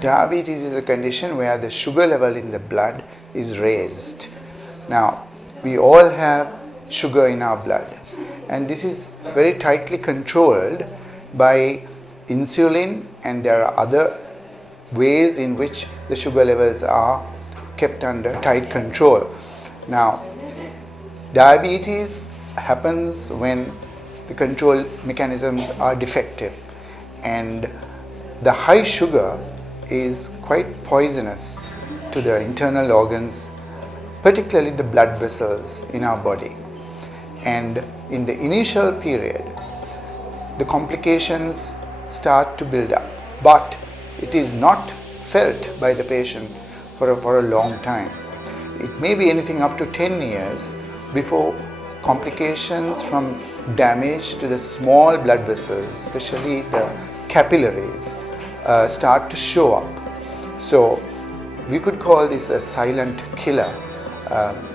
Diabetes is a condition where the sugar level in the blood is raised. Now, we all have sugar in our blood, and this is very tightly controlled by insulin, and there are other ways in which the sugar levels are kept under tight control. Now, diabetes happens when the control mechanisms are defective, and the high sugar is quite poisonous to the internal organs, particularly the blood vessels in our body. And in the initial period, the complications start to build up, but it is not felt by the patient for a long time. It may be anything up to 10 years before complications from damage to the small blood vessels, especially the capillaries, start to show up. So we could call this a silent killer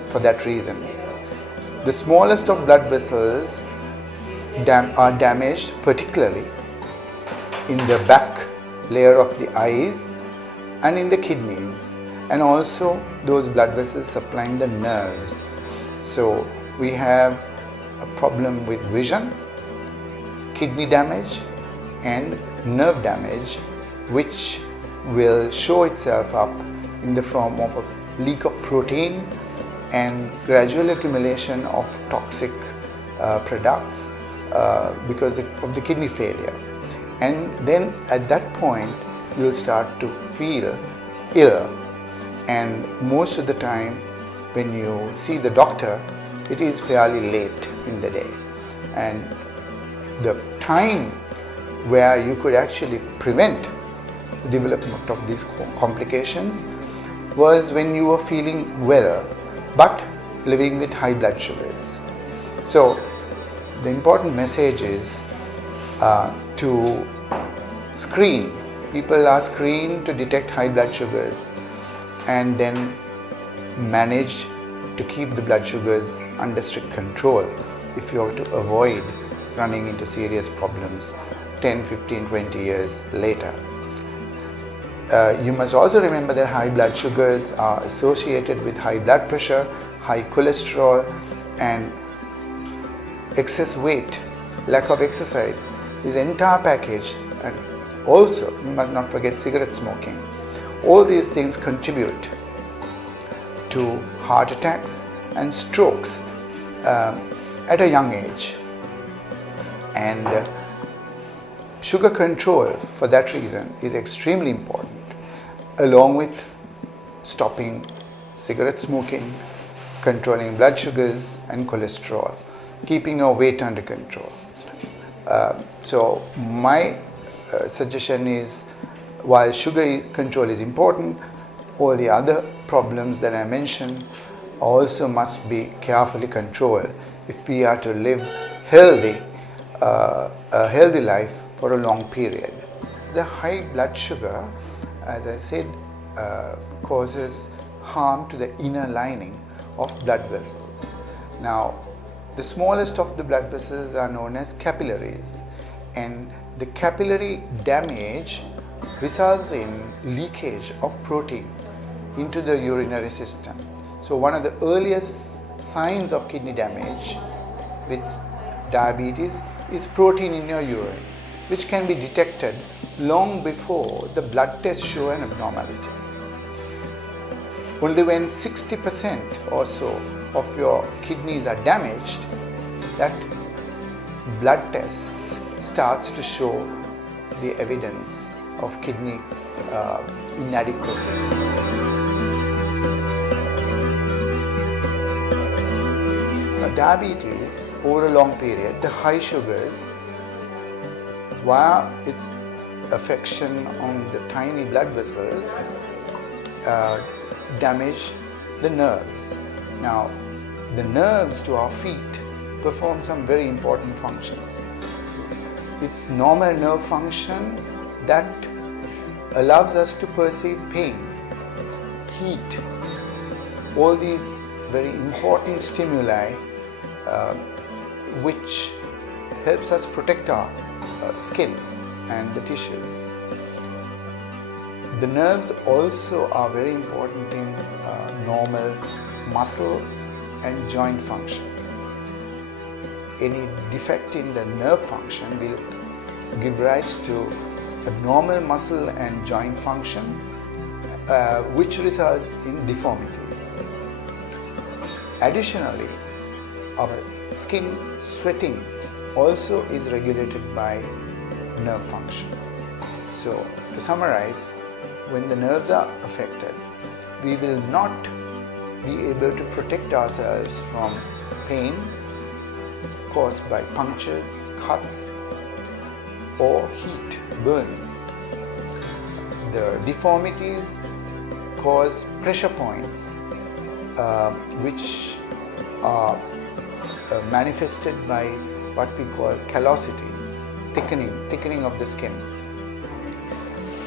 for that reason. The smallest of blood vessels are damaged, particularly in the back layer of the eyes and in the kidneys, and also those blood vessels supplying the nerves. So we have a problem with vision, kidney damage and nerve damage, which will show itself up in the form of a leak of protein and gradual accumulation of toxic products because of the kidney failure. And then at that point you will start to feel ill, and most of the time when you see the doctor, it is fairly late in the day, and the time where you could actually prevent the development of these complications was when you were feeling well but living with high blood sugars. So the important message is to screen. People are screened to detect high blood sugars and then manage to keep the blood sugars under strict control if you are to avoid running into serious problems 10, 15, 20 years later. You must also remember that high blood sugars are associated with high blood pressure, high cholesterol, and excess weight, lack of exercise. This entire package, and also you must not forget cigarette smoking. All these things contribute to heart attacks and strokes at a young age. And sugar control for that reason is extremely important, along with stopping cigarette smoking, controlling blood sugars and cholesterol, keeping your weight under control. So my suggestion is, while sugar control is important, all the other problems that I mentioned also must be carefully controlled if we are to live a healthy life for a long period. The high blood sugar, as I said, causes harm to the inner lining of blood vessels. Now, the smallest of the blood vessels are known as capillaries, and the capillary damage results in leakage of protein into the urinary system. So one of the earliest signs of kidney damage with diabetes is protein in your urine, which can be detected long before the blood tests show an abnormality. Only when 60% or so of your kidneys are damaged, that blood test starts to show the evidence of kidney inadequacy. Diabetes, over a long period, the high sugars, via its affection on the tiny blood vessels, damage the nerves. Now, the nerves to our feet perform some very important functions. It's normal nerve function that allows us to perceive pain, heat, all these very important stimuli which helps us protect our skin and the tissues. The nerves also are very important in normal muscle and joint function. Any defect in the nerve function will give rise to abnormal muscle and joint function, which results in deformities. Additionally, our skin sweating also is regulated by nerve function. So, to summarize, when the nerves are affected, we will not be able to protect ourselves from pain caused by punctures, cuts, or heat, burns. The deformities cause pressure points, which are manifested by what we call callosities, thickening of the skin.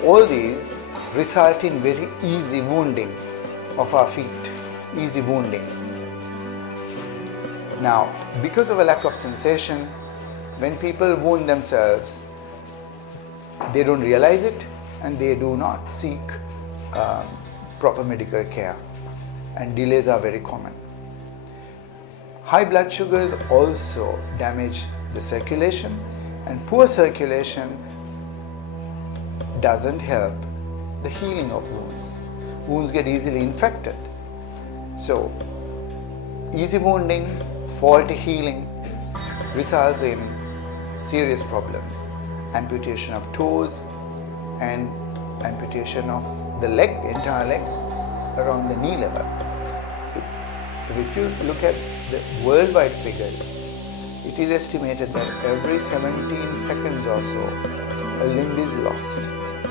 All these result in very easy wounding of our feet, easy wounding. Now, because of a lack of sensation, when people wound themselves, they don't realize it and they do not seek proper medical care, and delays are very common. High blood sugars also damage the circulation, and poor circulation doesn't help the healing of wounds. Wounds get easily infected. So, easy wounding, faulty healing results in serious problems. Amputation of toes and amputation of the leg, entire leg around the knee level. If you look at the worldwide figures, it is estimated that every 17 seconds or so, a limb is lost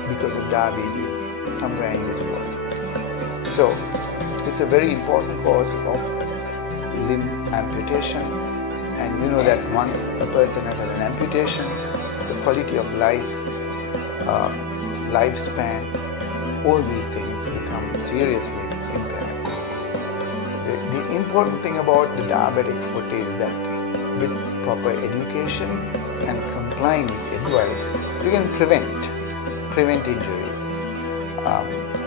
because of diabetes somewhere in this world. So, it's a very important cause of limb amputation, and you know that once a person has had an amputation, the quality of life, lifespan, all these things become seriously impaired. The important thing about the diabetic foot is that with proper education and complying with advice, you can prevent injuries.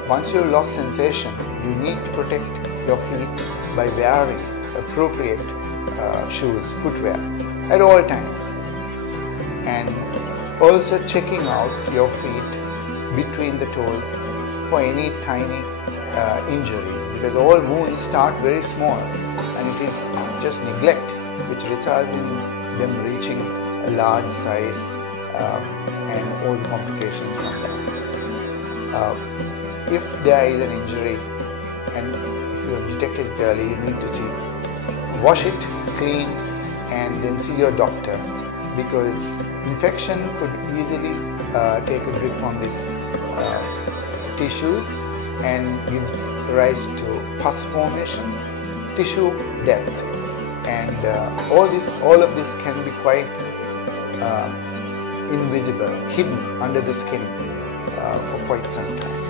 Once you've lost sensation, you need to protect your feet by wearing appropriate shoes, footwear at all times, and also checking out your feet between the toes for any tiny injuries, because all wounds start very small and it is just neglect which results in them reaching a large size and all the complications from that. If there is an injury and if you have detected it early, you need to wash it, clean, and then see your doctor, because infection could easily take a grip on these tissues and gives rise to pus formation, tissue death, and all of this can be quite invisible, hidden under the skin for quite some time.